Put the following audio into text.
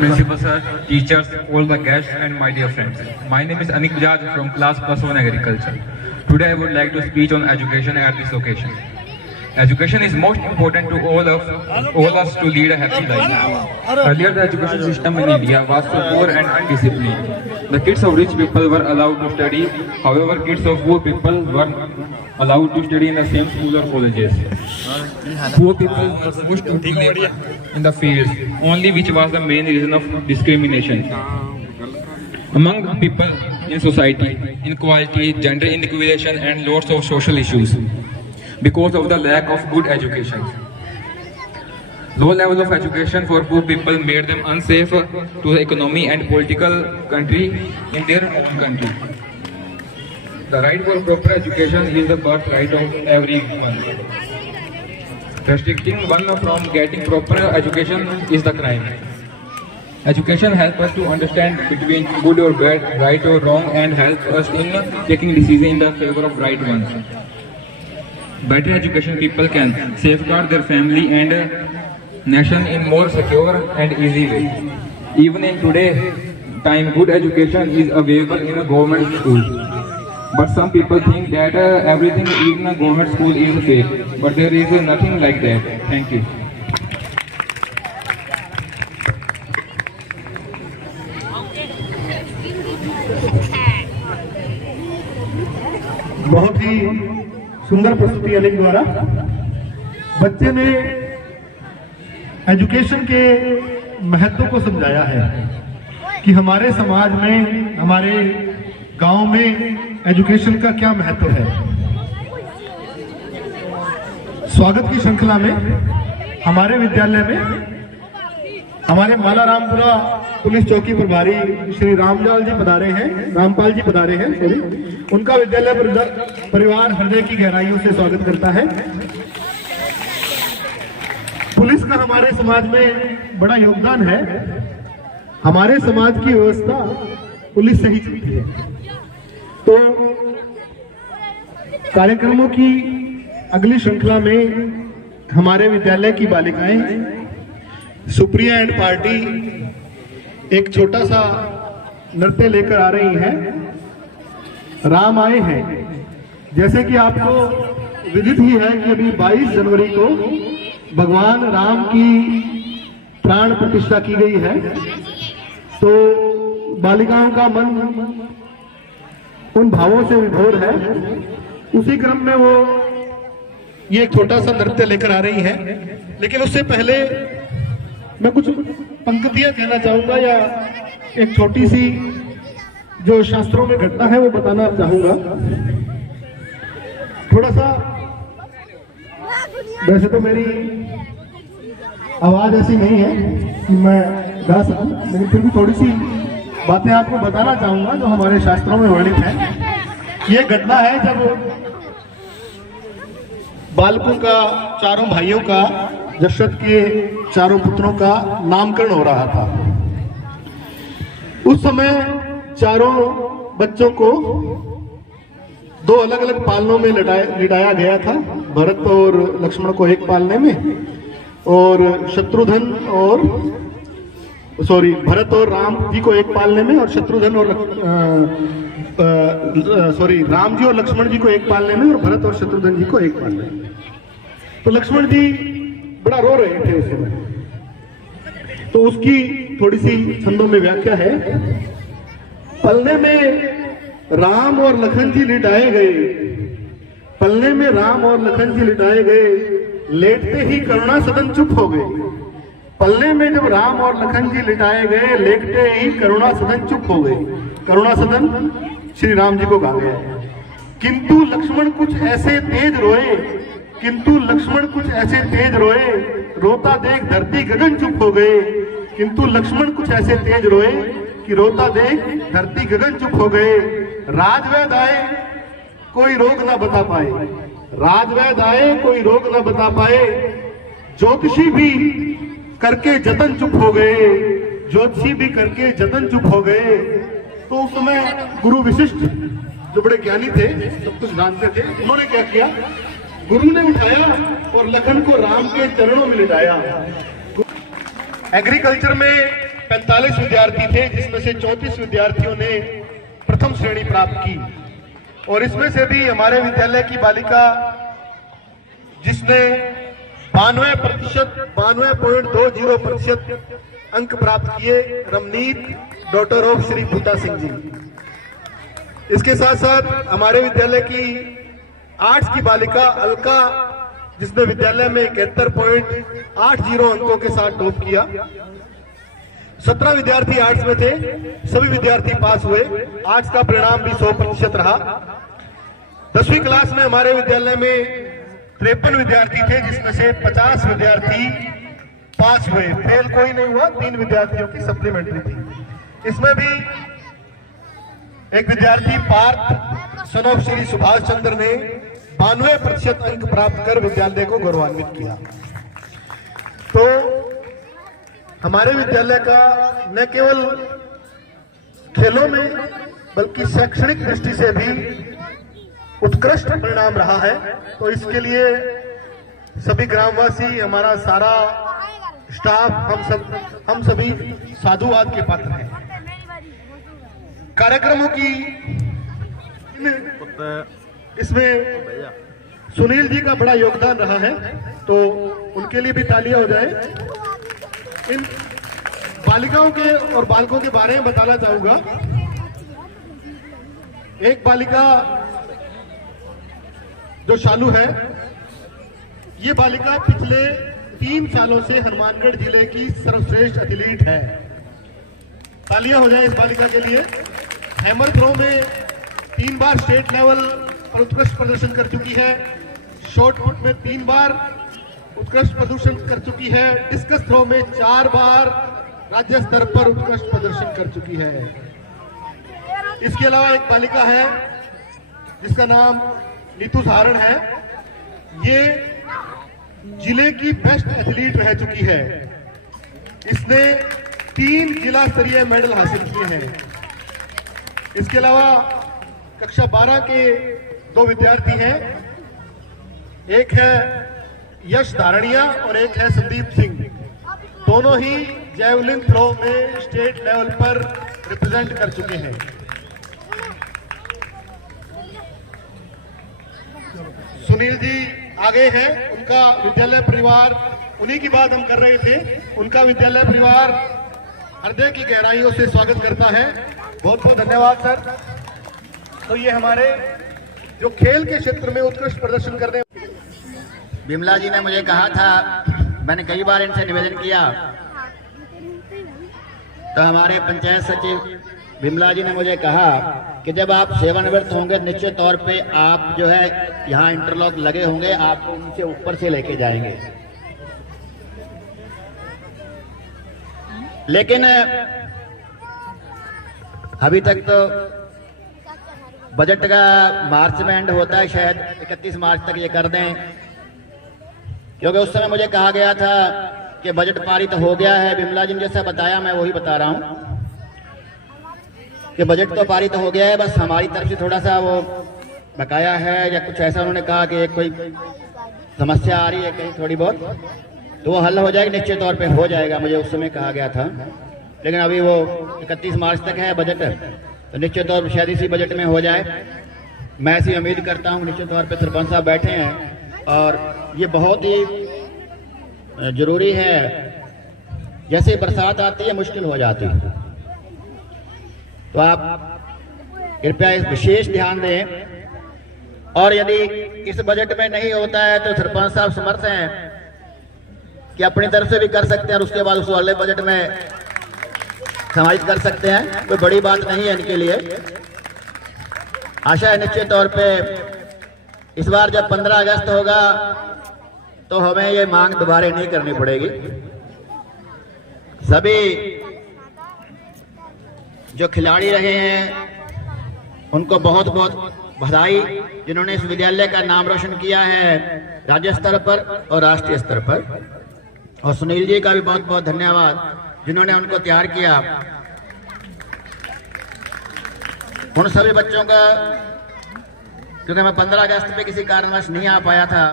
Principal sir, teachers, all the guests and my dear friends. My name is Anik Bajaj from class +1 agriculture. Today I would like to speak on education at this occasion. Education is most important to all us to lead a happy life. Earlier the education system in India was so poor and undisciplined. The kids of rich people were allowed to study, however kids of poor people were allowed to study in the same school or colleges. Poor people were pushed to labor in the fields, only which was the main reason of discrimination among people in society, inequality, gender inequality and lots of social issues because of the lack of good education. Low level of education for poor people made them unsafe to the economy and political country in their own country. The right for proper education is the birthright of everyone. Restricting one from getting proper education is the crime. Education helps us to understand between good or bad, right or wrong, and helps us in taking decisions in the favor of right ones. Better education people can safeguard their family and nation in more secure and easy way. Even in today's time, good education is available in a government school. But some people think that everything in a government school is fake. But there is nothing like that. Thank you. बहुत ही सुंदर प्रस्तुति अनिक द्वारा। बच्चे ने education के महत्व को समझाया है कि हमारे समाज में, हमारे गांव में एजुकेशन का क्या महत्व है। स्वागत की श्रृंखला में हमारे विद्यालय में हमारे माला रामपुरा पुलिस चौकी प्रभारी श्री रामपाल जी पधारे हैं सॉरी, उनका विद्यालय परिवार हृदय की गहराइयों से स्वागत करता है। पुलिस का हमारे समाज में बड़ा योगदान है। हमारे समाज की व्यवस्था पुलिस से ही चलती है। तो कार्यक्रमों की अगली श्रृंखला में हमारे विद्यालय की बालिकाएं सुप्रिया एंड पार्टी एक छोटा सा नृत्य लेकर आ रही हैं। राम आए हैं। जैसे कि आपको विदित ही है कि अभी 22 जनवरी को भगवान राम की प्राण प्रतिष्ठा की गई है। तो बालिकाओं का मन उन भावों से विभोर है। उसी क्रम में वो ये एक छोटा सा नृत्य लेकर आ रही है। लेकिन उससे पहले मैं कुछ पंक्तियां कहना चाहूंगा या एक छोटी सी जो शास्त्रों में घटना है वो बताना चाहूंगा। थोड़ा सा, वैसे तो मेरी आवाज ऐसी नहीं है कि मैं गा सकूं, लेकिन फिर भी थोड़ी सी बातें आपको बताना चाहूंगा जो हमारे शास्त्रों में वर्णित है। ये घटना है जब बालकों का, चारों भाइयों का, दशरथ के चारों पुत्रों का नामकरण हो रहा था। उस समय चारों बच्चों को दो अलग अलग पालनों में लिटाया गया था। भरत और लक्ष्मण को एक पालने में, और भरत और राम जी को एक पालने में, और शत्रुघ्न और राम जी और लक्ष्मण जी को एक पालने में, और भरत और शत्रुघ्न जी को एक पालने में। तो लक्ष्मण जी बड़ा रो रहे थे उस समय। तो उसकी थोड़ी सी छंदों में व्याख्या है। पलने में राम और लखन जी लिटाए गए, पलने में राम और लखन जी लिटाए गए, लेटते ही करुणा सदन चुप हो गए। पलने में जब राम और लखन जी लिटाए गए, लेटते ही करुणा सदन चुप हो गए। करुणा सदन श्री राम जी को गा गया। किंतु लक्ष्मण कुछ ऐसे तेज रोए, किंतु लक्ष्मण कुछ ऐसे तेज रोए, रोता देख धरती गगन चुप हो गए। किंतु लक्ष्मण कुछ ऐसे तेज रोए कि रोता देख धरती गगन चुप हो गए। राजवैद आए कोई रोग ना बता पाए, राजवैद आए कोई रोग ना बता पाए, ज्योतिषी भी करके जतन चुप हो गए, ज्योतिषी भी करके जतन चुप हो गए। तो उस समय गुरु विशिष्ट जो बड़े ज्ञानी थे, सब कुछ जानते थे, उन्होंने क्या किया, गुरु ने उठाया और लखन को राम के चरणों में लिटाया। एग्रीकल्चर में 45 विद्यार्थी थे, जिसमें से 34 विद्यार्थियों ने प्रथम श्रेणी प्राप्त की। और इसमें से भी हमारे विद्यालय की बालिका जिसने 92.20% अंक प्राप्त किए, रमनीत, डॉटर ऑफ श्री बूटा सिंह जी। इसके साथ साथ हमारे विद्यालय की आर्ट्स की बालिका अलका, जिसने विद्यालय में 71.80 अंकों के साथ टॉप किया। 17 विद्यार्थी आर्ट्स में थे, सभी विद्यार्थी पास हुए। आर्ट्स का परिणाम भी 100% रहा। 10वीं क्लास में हमारे विद्यालय में 53 विद्यार्थी थे, जिसमें से 50 विद्यार्थी पास हुए, फेल कोई नहीं हुआ। 3 विद्यार्थियों की सप्लीमेंट्री थी। इसमें भी एक विद्यार्थी पार्थ सन ऑफ श्री सुभाष चंद्र ने 92% अंक प्राप्त कर विद्यालय को गौरवान्वित किया। तो हमारे विद्यालय का न केवल खेलों में बल्कि शैक्षणिक दृष्टि से भी उत्कृष्ट परिणाम रहा है। तो इसके लिए सभी ग्रामवासी, हमारा सारा स्टाफ, हम सभी साधुवाद के पात्र हैं। कार्यक्रमों की इसमें सुनील जी का बड़ा योगदान रहा है, तो उनके लिए भी तालियां हो जाए। इन बालिकाओं के और बालकों के बारे में बताना चाहूंगा। एक बालिका जो शालू है, ये बालिका पिछले 3 सालों से हनुमानगढ़ जिले की सर्वश्रेष्ठ एथलीट है। तालियां हो जाए इस बालिका के लिए। हैमर थ्रो में 3 बार स्टेट लेवल पर उत्कृष्ट प्रदर्शन कर चुकी है। शॉर्ट पुट में 3 बार उत्कृष्ट प्रदर्शन कर चुकी है। डिस्कस थ्रो में 4 बार राज्य स्तर पर उत्कृष्ट प्रदर्शन कर चुकी है। इसके अलावा एक बालिका है जिसका नाम नीतू धारण है। ये जिले की बेस्ट एथलीट रह चुकी है। इसने 3 जिला स्तरीय मेडल हासिल किए हैं। इसके अलावा कक्षा 12 के 2 विद्यार्थी हैं। एक है यश धारणिया और एक है संदीप सिंह। दोनों ही जैवलिन थ्रो में स्टेट लेवल पर रिप्रेजेंट कर चुके हैं। सुनील जी आगे हैं, उनका विद्यालय परिवार, उन्हीं की बात हम कर रहे थे। उनका विद्यालय परिवार हृदय की गहराइयों से स्वागत करता है। बहुत बहुत धन्यवाद सर। तो ये हमारे जो खेल के क्षेत्र में उत्कृष्ट प्रदर्शन करने, बिमला जी ने मुझे कहा था, मैंने कई बार इनसे निवेदन किया, तो हमारे पंचायत सचिव बिमला जी ने मुझे कहा कि जब आप सेवानिवृत्त होंगे निश्चित तौर पे आप जो है यहाँ इंटरलॉक लगे होंगे, आपको उनसे ऊपर से लेके जाएंगे। लेकिन अभी तक तो बजट का मार्च में एंड होता है, शायद 31 मार्च तक ये कर दें, क्योंकि उस समय मुझे कहा गया था कि बजट पारित हो गया है। बिमला जी ने जैसा बताया मैं वही बता रहा हूं कि बजट तो पारित हो गया है, बस हमारी तरफ से थोड़ा सा वो बकाया है या कुछ ऐसा उन्होंने कहा कि कोई समस्या आ रही है कहीं थोड़ी बहुत, तो वो हल हो जाएगी, निश्चित तौर पे हो जाएगा, मुझे उस समय कहा गया था। लेकिन अभी वो 31 मार्च तक है बजट, तो निश्चित तौर पर शायद इसी बजट में हो जाए, मैं ऐसी उम्मीद करता हूँ। निश्चित तौर पे सरपंच साहब बैठे हैं और ये बहुत ही जरूरी है। जैसे बरसात आती है मुश्किल हो जाती है, तो आप कृपया इस विशेष ध्यान दें। और यदि इस बजट में नहीं होता है तो सरपंच साहब समर्थ हैं कि अपनी तरफ से भी कर सकते हैं और उसके बाद उस वाले बजट में समाहित कर सकते हैं, कोई बड़ी बात नहीं है इनके लिए। आशा है निश्चित तौर पे इस बार जब 15 अगस्त होगा तो हमें ये मांग दोबारा नहीं करनी पड़ेगी। सभी जो खिलाड़ी रहे हैं उनको बहुत बहुत बधाई, जिन्होंने इस विद्यालय का नाम रोशन किया है राज्य स्तर पर और राष्ट्रीय स्तर पर। और सुनील जी का भी बहुत बहुत धन्यवाद जिन्होंने उनको तैयार किया। उन सभी बच्चों का, क्योंकि मैं 15 अगस्त पे किसी कारणवश नहीं आ पाया था,